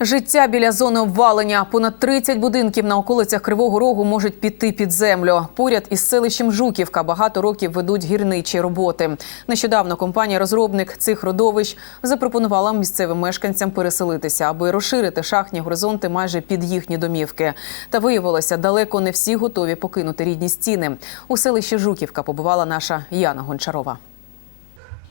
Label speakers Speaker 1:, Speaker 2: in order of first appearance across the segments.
Speaker 1: Життя біля зони обвалення. Понад 30 будинків на околицях Кривого Рогу можуть піти під землю. Поряд із селищем Жуківка багато років ведуть гірничі роботи. Нещодавно компанія-розробник цих родовищ запропонувала місцевим мешканцям переселитися, аби розширити шахтні горизонти майже під їхні домівки. Та виявилося, далеко не всі готові покинути рідні стіни. У селищі Жуківка побувала наша Яна Гончарова.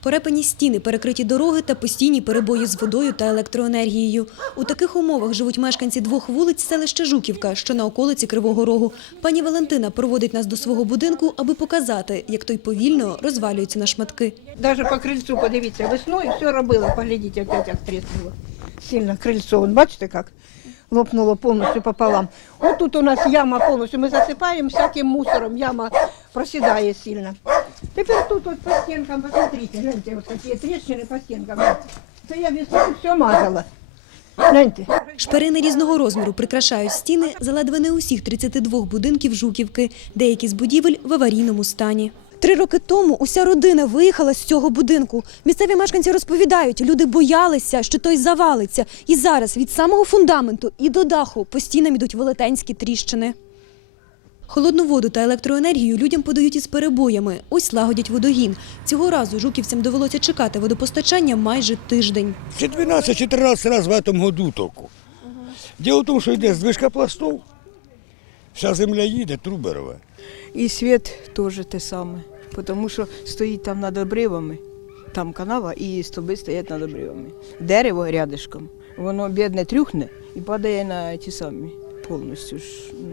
Speaker 2: Порепані стіни, перекриті дороги та постійні перебої з водою та електроенергією. У таких умовах живуть мешканці двох вулиць селища Жуківка, що на околиці Кривого Рогу. Пані Валентина проводить нас до свого будинку, аби показати, як той повільно розвалюється на шматки.
Speaker 3: Даже по крильцу, подивіться, весною все робила, поглядіть, опять як тріснуло. Сильно крильцо, вон, бачите як? Лопнуло повністю пополам. От тут у нас яма повністю, ми засипаємо всяким мусором, яма просідає сильно. Тепер тут от по стінкам, посмотрите, гляньте, от такі тріщини по стінкам. Це я весною все мазала. Гляньте.
Speaker 2: Шпарини різного розміру прикрашають стіни заледве не усіх 32 будинків Жуківки. Деякі з будівель в аварійному стані. Три роки тому уся родина виїхала з цього будинку. Місцеві мешканці розповідають, люди боялися, що той завалиться. І зараз від самого фундаменту і до даху по стінам ідуть велетенські тріщини. Холодну воду та електроенергію людям подають із перебоями. Ось лагодять водогін. Цього разу жуківцям довелося чекати водопостачання майже тиждень.
Speaker 4: Чи 12-14 раз в этом году только. Дело в том, что йде здвижка пластов, вся земля їде, труби рве.
Speaker 5: І світ теж те саме, тому що стоїть там над обривами, там канава і стовби стоять над обривами. Дерево рядишком, воно бідне трюхне і падає на ті самі повністю ж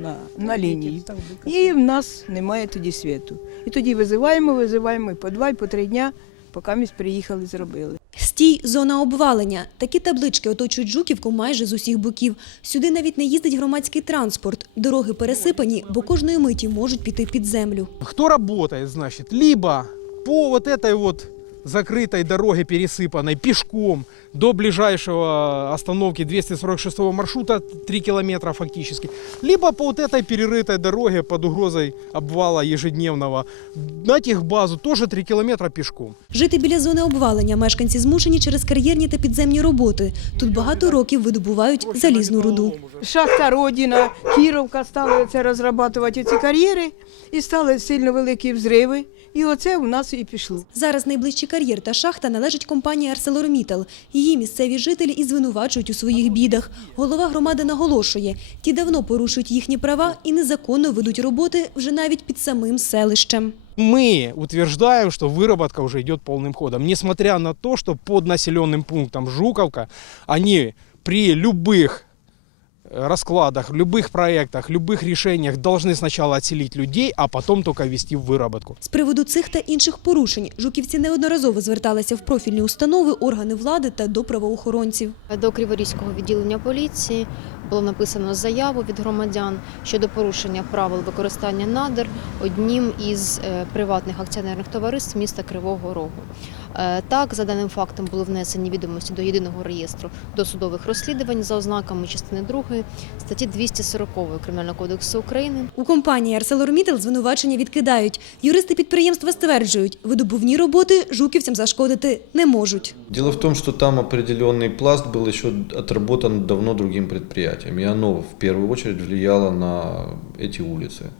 Speaker 5: на, на лінії. І в нас немає тоді світу. І тоді визиваємо, визиваємо і по два, і по три дня, поки ми приїхали, зробили.
Speaker 2: Стій – зона обвалення. Такі таблички оточують Жуківку майже з усіх боків. Сюди навіть не їздить громадський транспорт. Дороги пересипані, бо кожної миті можуть піти під землю.
Speaker 6: Кто работает, значит, либо по вот этой вот закрытой дороге пересыпанной пешком до ближайшего остановки 246 маршрута 3 километра фактически, либо по вот этой перерытой дороге под угрозой обвала ежедневного на техбазу тоже 3 километра пешком.
Speaker 2: Жити біля зони обвалення мешканці змушені через кар'єрні та підземні роботи. Тут багато років видобувають залізну руду.
Speaker 5: Шахта Родіна, Кіровка стали це розрабатувати ці кар'єри, і стали сильно великі взриви. І оце в нас і пішло.
Speaker 2: Зараз найближчий кар'єр та шахта належить компанії «Арселормітал». Її місцеві жителі і звинувачують у своїх бідах. Голова громади наголошує, ті давно порушують їхні права і незаконно ведуть роботи вже навіть під самим селищем.
Speaker 6: Мы утверждаем, что выработка уже идет полным ходом, несмотря на то, что под населенным пунктом Жуковка они при любых э, раскладах, любых проектах, любых решениях должны сначала отселить людей, а потом только ввести в выработку.
Speaker 2: З приводу цих та інших порушень жуківці неодноразово зверталися в профільні установи, органи влади та до правоохоронців.
Speaker 7: До Криворізького відділення поліції було написано заяву від громадян щодо порушення правил використання надр одним із е, приватних акціонерних товариств міста Кривого Рогу. Е, Так, за даним фактом були внесені відомості до єдиного реєстру досудових розслідувань за ознаками частини 2 статті 240 Кримінального кодексу України.
Speaker 2: У компанії «Арселормітал» звинувачення відкидають. Юристи підприємства стверджують, видобувні роботи жуківцям зашкодити не можуть.
Speaker 8: Дело в том, что там определенный пласт был еще отработан давно другим предприятием, и оно в первую очередь влияло на эти улицы.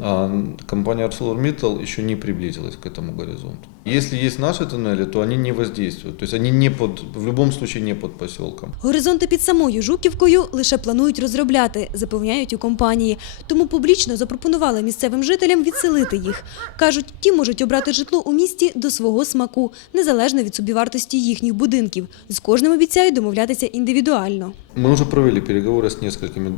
Speaker 8: А компания ArcelorMittal еще не приблизилась к этому горизонту. Если есть наши тоннели, то они не воздействуют, то есть они не под, в любом случае не под поселком.
Speaker 2: Горизонти під самою Жуківкою лише планують розробляти, запевняють у компанії. Тому публічно запропонували місцевим жителям відселити їх. Кажуть, ті можуть обрати житло у місті до свого смаку, незалежно від собівартості їхніх будинків. З кожним обіцяють домовлятися індивідуально.
Speaker 8: Мы уже провели переговоры с несколькими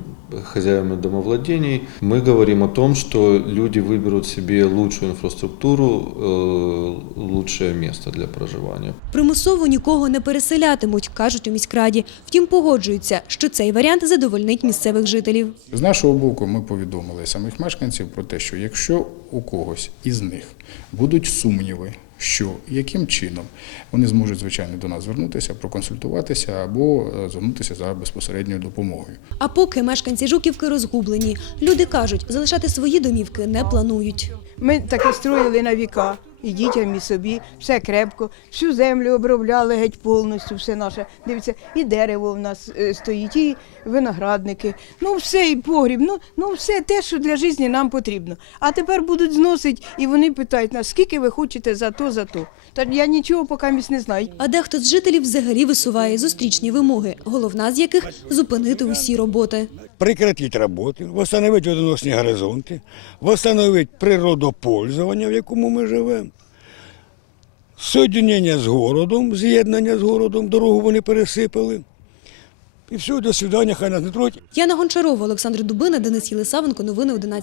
Speaker 8: хозяевами домовладений. Мы говорим о том, что люди выберут себе лучшую инфраструктуру, э, лучшее место для проживания.
Speaker 2: Примусово нікого не переселятимуть, кажуть у міськраді. Втім, погоджуються, що цей варіант задовольнить місцевих жителів.
Speaker 9: З нашого боку, ми повідомили самих мешканців про те, що якщо у когось із них будуть сумніви, що і яким чином вони зможуть звичайно до нас звернутися, проконсультуватися або е, звернутися за безпосередньою допомогою.
Speaker 2: А поки мешканці Жуківки розгублені. Люди кажуть, залишати свої домівки не планують.
Speaker 5: Ми таке строїли на віка. і дітям, і собі. Все крепко, всю землю обробляли геть повністю, все наше. Дивіться, і дерево в нас е, стоїть, і виноградники. Ну, все, і погріб, ну, ну все те, що для життя нам потрібно. А тепер будуть зносити, і вони питають нас, скільки ви хочете за то, за то. Та я нічого поки місь не знаю.
Speaker 2: А дехто з жителів взагалі висуває зустрічні вимоги, головна з яких зупинити усі роботи.
Speaker 4: Прекратити роботи, встановити водоносні горизонти, встановити природопользування, в якому ми живемо. Соєднення з городом, з'єднання з городом, дорогу вони пересипали. І все, до свидання, хай нас не труть.
Speaker 2: Яна Гончарова, Олександр Дубина, Денис Єлисавенко. Новини 11